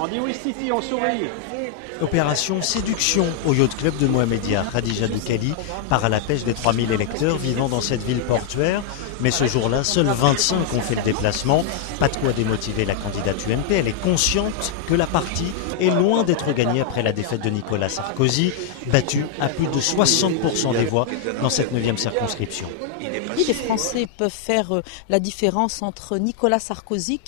On dit oui, Siti, on sourit. Opération séduction au yacht club de Mohamedia. Khadija Doukhali part à la pêche des 3000 électeurs vivant dans cette ville portuaire. Mais ce jour-là, seuls 25 ont fait le déplacement. Pas de quoi démotiver la candidate UMP. Elle est consciente que la partie est loin d'être gagnée après la défaite de Nicolas Sarkozy, battu à plus de 60% des voix dans cette 9e circonscription. Les Français peuvent faire la différence entre Nicolas Sarkozy,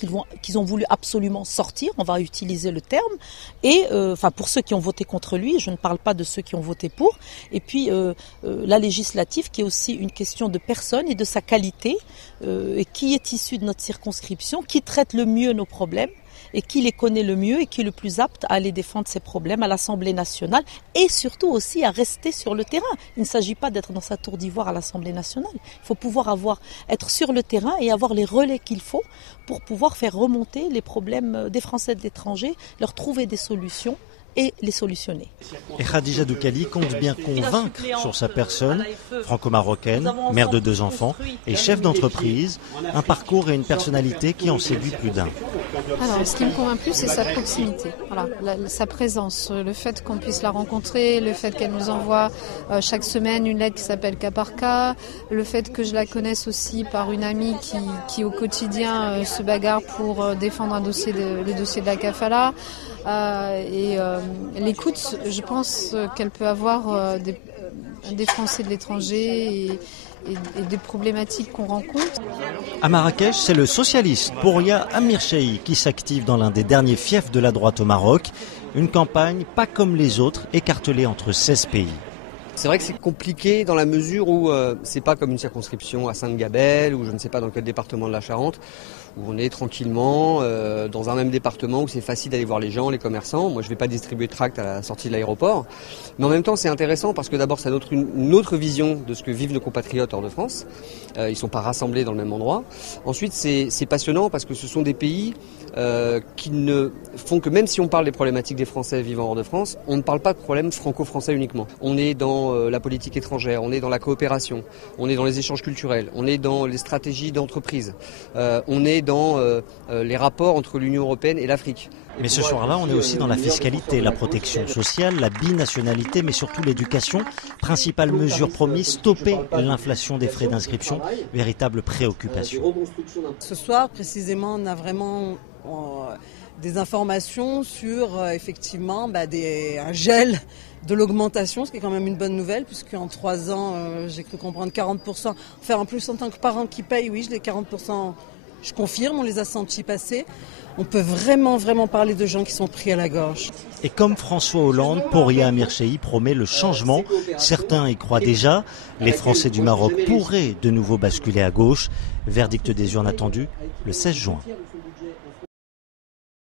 qu'ils ont voulu absolument sortir, on va utiliser le terme, et pour ceux qui ont voté contre lui, je ne parle pas de ceux qui ont voté pour, et puis la législative qui est aussi une question de personne et de sa qualité, et qui est issu de notre circonscription, qui traite le mieux nos problèmes, et qui les connaît le mieux et qui est le plus apte à aller défendre ses problèmes à l'Assemblée nationale et surtout aussi à rester sur le terrain. Il ne s'agit pas d'être dans sa tour d'ivoire à l'Assemblée nationale. Il faut pouvoir être sur le terrain et avoir les relais qu'il faut pour pouvoir faire remonter les problèmes des Français de l'étranger, leur trouver des solutions et les solutionner. Et Khadija Doukhali compte bien convaincre sur sa personne, franco-marocaine, mère de 2 enfants et chef d'entreprise, un parcours et une personnalité qui en séduit plus d'un. Alors, ce qui me convainc plus, c'est sa proximité, sa présence, le fait qu'on puisse la rencontrer, le fait qu'elle nous envoie chaque semaine une lettre qui s'appelle Cas par Cas, le fait que je la connaisse aussi par une amie qui au quotidien se bagarre pour défendre le dossier de la kafala. L'écoute, je pense qu'elle peut avoir des Français de l'étranger et des problématiques qu'on rencontre. À Marrakech, c'est le socialiste Pouria Amir Cheikh qui s'active dans l'un des derniers fiefs de la droite au Maroc. Une campagne pas comme les autres, écartelée entre 16 pays. C'est vrai que c'est compliqué dans la mesure où c'est pas comme une circonscription à Sainte-Gabelle ou je ne sais pas dans quel département de la Charente où on est tranquillement dans un même département où c'est facile d'aller voir les gens, les commerçants. Moi je vais pas distribuer de tracts à la sortie de l'aéroport. Mais en même temps c'est intéressant parce que d'abord ça donne une autre vision de ce que vivent nos compatriotes hors de France. Ils sont pas rassemblés dans le même endroit. Ensuite c'est passionnant parce que ce sont des pays qui ne font que même si on parle des problématiques des Français vivant hors de France, on ne parle pas de problèmes franco-français uniquement. On est dans la politique étrangère, on est dans la coopération, on est dans les échanges culturels, on est dans les stratégies d'entreprise, on est dans les rapports entre l'Union européenne et l'Afrique. Mais ce soir-là, on est aussi dans la fiscalité, la protection sociale, la binationalité, mais surtout l'éducation. Principale mesure promise, stopper l'inflation des frais d'inscription, véritable préoccupation. Ce soir, précisément, on a vraiment des informations sur effectivement un gel de l'augmentation, ce qui est quand même une bonne nouvelle, puisqu'en 3 ans, j'ai cru comprendre 40%. Enfin, en plus, en tant que parent qui paye, oui, les 40%, je confirme, on les a sentis passer. On peut vraiment parler de gens qui sont pris à la gorge. Et comme François Hollande, Pouria Amir Cheikh promet le changement. Certains y croient déjà. Les Français du Maroc pourraient de nouveau basculer à gauche. Verdict des urnes attendu le 16 juin.